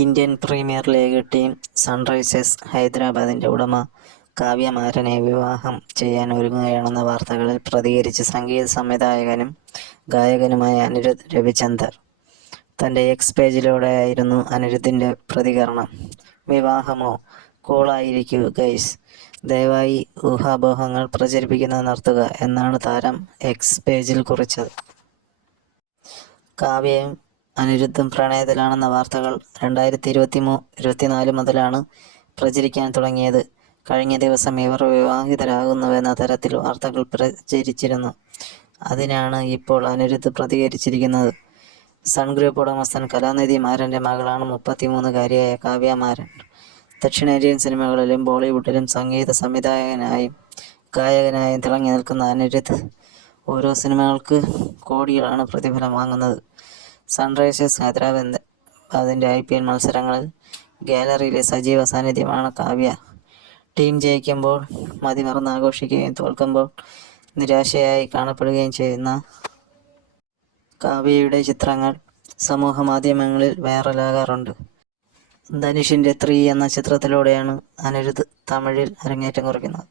Indian premier league team Sunrisers ഹൈദരാബാദിന്റെ ഉടമ കാവ്യ മാരനെ വിവാഹം ചെയ്യാൻ ഒരുങ്ങുകയാണെന്ന വാർത്തകളിൽ പ്രതികരിച്ച് സംഗീത സംവിധായകനും ഗായകനുമായ അനിരുദ്ധ് രവിചന്ദർ. തന്റെ എക്സ് പേജിലൂടെയായിരുന്നു അനിരുദ്ധിന്റെ പ്രതികരണം. "വിവാഹമോ? കൂളായിരിക്കൂ ഗൈസ്. ദയവായി ഊഹാപോഹങ്ങൾ പ്രചരിപ്പിക്കുന്നത് നിർത്തുക" എന്നാണ് താരം എക്സ് പേജിൽ കുറിച്ചത്. കാവ്യയും അനിരുദ്ധും പ്രണയത്തിലാണെന്ന വാർത്തകൾ 2024 മുതലാണ് പ്രചരിക്കാൻ തുടങ്ങിയത്. കഴിഞ്ഞ ദിവസം ഇവർ വിവാഹിതരാകുന്നുവെന്ന തരത്തിൽ വാർത്തകൾ പ്രചരിച്ചിരുന്നു. അതിനാണ് ഇപ്പോൾ അനിരുദ്ധ് പ്രതികരിച്ചിരിക്കുന്നത്. സൺ ഗ്രൂപ്പ് ഉടമസ്ഥൻ കലാനിധി മാരന്റെ മകളാണ് 33-കാരിയായ കാവ്യ മാരൻ. ദക്ഷിണേന്ത്യൻ സിനിമകളിലും ബോളിവുഡിലും സംഗീത സംവിധായകനായും ഗായകനായും തിളങ്ങി നിൽക്കുന്ന അനിരുദ്ധ് ഓരോ സിനിമകൾക്ക് കോടികളാണ് പ്രതിഫലം വാങ്ങുന്നത്. സൺറൈസേഴ്സ് ഹൈദരാബാദിന്റെ IPL മത്സരങ്ങളിൽ ഗാലറിയിലെ സജീവ സാന്നിധ്യമാണ് കാവ്യ. ടീം ജയിക്കുമ്പോൾ മതിമറന്ന് ആഘോഷിക്കുകയും തോൽക്കുമ്പോൾ നിരാശയായി കാണപ്പെടുകയും ചെയ്യുന്ന കാവ്യയുടെ ചിത്രങ്ങൾ സമൂഹമാധ്യമങ്ങളിൽ വൈറലാകാറുണ്ട്. ധനുഷിന്റെ 3 എന്ന ചിത്രത്തിലൂടെയാണ് അനിരുദ്ധ് തമിഴിൽ അരങ്ങേറ്റം കുറിക്കുന്നത്.